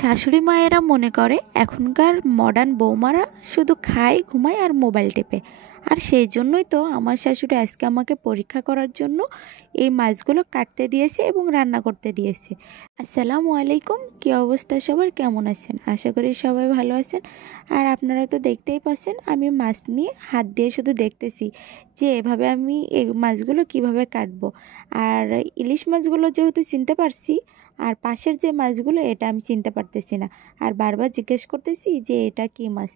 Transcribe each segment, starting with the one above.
শাশুড়ি মায়েরা মনে করে এখনকার মডার্ন বৌমারা শুধু খায় ঘুমায় আর মোবাইল টেপে। আর সেই জন্যই তো আমার শাশুড়ি আজকে আমাকে পরীক্ষা করার জন্য এই মাছগুলো কাটতে দিয়েছে এবং রান্না করতে দিয়েছে। আসসালামু আলাইকুম, কী অবস্থা সবার, কেমন আছেন? আশা করি সবাই ভালো আছেন। আর আপনারা তো দেখতেই পাচ্ছেন আমি মাছ নিয়ে হাত দিয়ে শুধু দেখতেছি যে এভাবে আমি এই মাছগুলো কিভাবে কাটবো। আর ইলিশ মাছগুলো যেহেতু চিনতে পারছি, আর পাশের যে মাছগুলো এটা আমি চিনতে পারতেছি না। আর বারবার জিজ্ঞেস করতেছি যে এটা কি মাছ।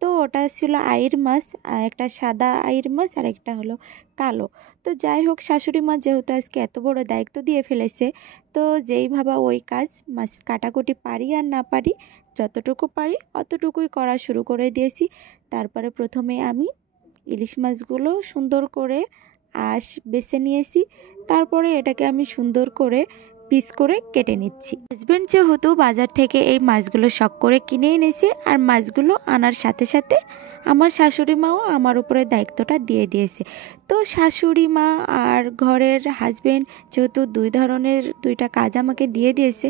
তো ওটা ছিল আইর মাছ, একটা সাদা আইর মাছ আর একটা হলো কালো। তো যাই হোক, শাশুড়ি মা যেহেতু আজকে এত বড় দায়িত্ব দিয়ে ফেলেছে, তো যেই ভাবা ওই কাজ, মাছ কাটাকুটি পারি আর না পারি, যতটুকু পারি অতটুকুই করা শুরু করে দিয়েছি। তারপরে প্রথমে আমি ইলিশ মাছগুলো সুন্দর করে আঁশ বেছে নিয়েছি। তারপরে এটাকে আমি সুন্দর করে পিস করে কেটে নিচ্ছি। হাজব্যান্ড যেহেতু বাজার থেকে এই মাছগুলো শখ করে কিনে এনেছে, আর মাছগুলো আনার সাথে সাথে আমার শাশুড়ি মাও আমার উপরে দায়িত্বটা দিয়ে দিয়েছে। তো শাশুড়ি মা আর ঘরের হাজব্যান্ড যেহেতু দুই ধরনের দুইটা কাজ আমাকে দিয়ে দিয়েছে,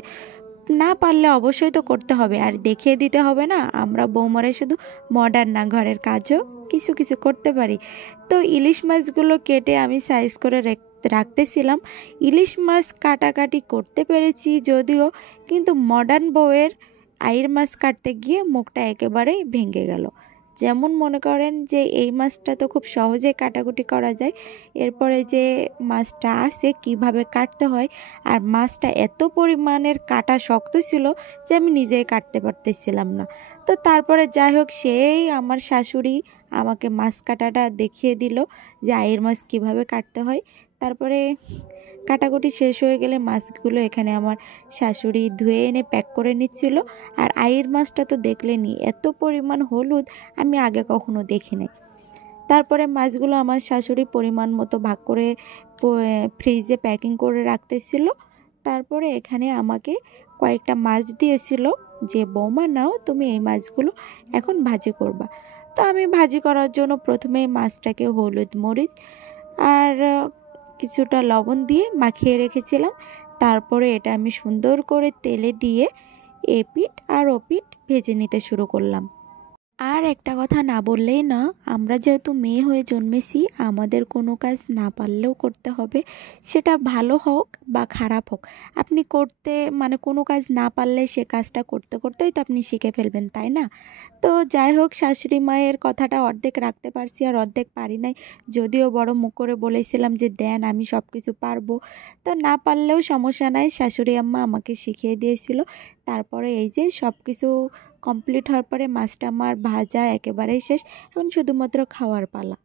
না পারলে অবশ্যই তো করতে হবে, আর দেখিয়ে দিতে হবে না আমরা বৌমারা শুধু মডার্ন না, ঘরের কাজও কিছু কিছু করতে পারি। তো ইলিশ মাছগুলো কেটে আমি সাইজ করে রাখতেছিলাম। ইলিশ মাছ কাটাকাটি করতে পেরেছি যদিও, কিন্তু মডার্ন বউয়ের আইর মাছ কাটতে গিয়ে মুখটা একেবারেই ভেঙে গেল। যেমন মনে করেন যে এই মাছটা তো খুব সহজে কাটাকুটি করা যায়, এরপরে যে মাছটা আছে কিভাবে কাটতে হয়, আর মাছটা এত পরিমাণের কাটা শক্ত ছিল যে আমি নিজেই কাটতে পারতেছিলাম না। তো তারপরে যাই হোক, সেই আমার শাশুড়ি আমাকে মাছ কাটাটা দেখিয়ে দিল যে আইর মাছ কিভাবে কাটতে হয়। তারপরে কাটাকুটি শেষ হয়ে গেলে মাছগুলো এখানে আমার শাশুড়ি ধুয়ে এনে প্যাক করে নিচ্ছিল। আর আইর মাছটা তো দেখলেনি, এত পরিমাণ হলুদ আমি আগে কখনো দেখি নাই। তারপরে মাছগুলো আমার শাশুড়ি পরিমাণ মতো ভাগ করে ফ্রিজে প্যাকিং করে রাখতেছিল। তারপরে এখানে আমাকে কয়েকটা মাছ দিয়েছিল যে বৌমা নাও তুমি এই মাছগুলো এখন ভাজি করবা। তো আমি ভাজি করার জন্য প্রথমে মাছটাকে হলুদ মরিচ আর কিছুটা লবণ দিয়ে মাখিয়ে রেখেছিলাম। তারপরে এটা আমি সুন্দর করে তেলে দিয়ে এপিঠ আর ওপিঠ ভেজে নিতে শুরু করলাম। আর একটা কথা না বললেই না, আমরা যেহেতু মেয়ে হয়ে জন্মেছি, আমাদের কোনো কাজ না পারলেও করতে হবে। সেটা ভালো হোক বা খারাপ হোক, আপনি করতে মানে কোনো কাজ না পারলে সে কাজটা করতে করতেই তো আপনি শিখে ফেলবেন, তাই না? তো যাই হোক, শাশুড়ি মায়ের কথাটা অর্ধেক রাখতে পারছি আর অর্ধেক পারি নাই। যদিও বড় মুখ করে বলেছিলাম যে দেন আমি সব কিছু পারবো, তো না পারলেও সমস্যা নাই, শাশুড়ি আম্মা আমাকে শিখিয়ে দিয়েছিল। তারপরে এই যে সব কিছু কমপ্লিট হওয়ার পরে মাছটা আমার ভাজা একেবারেই শেষ, এখন শুধুমাত্র খাওয়ার পালা।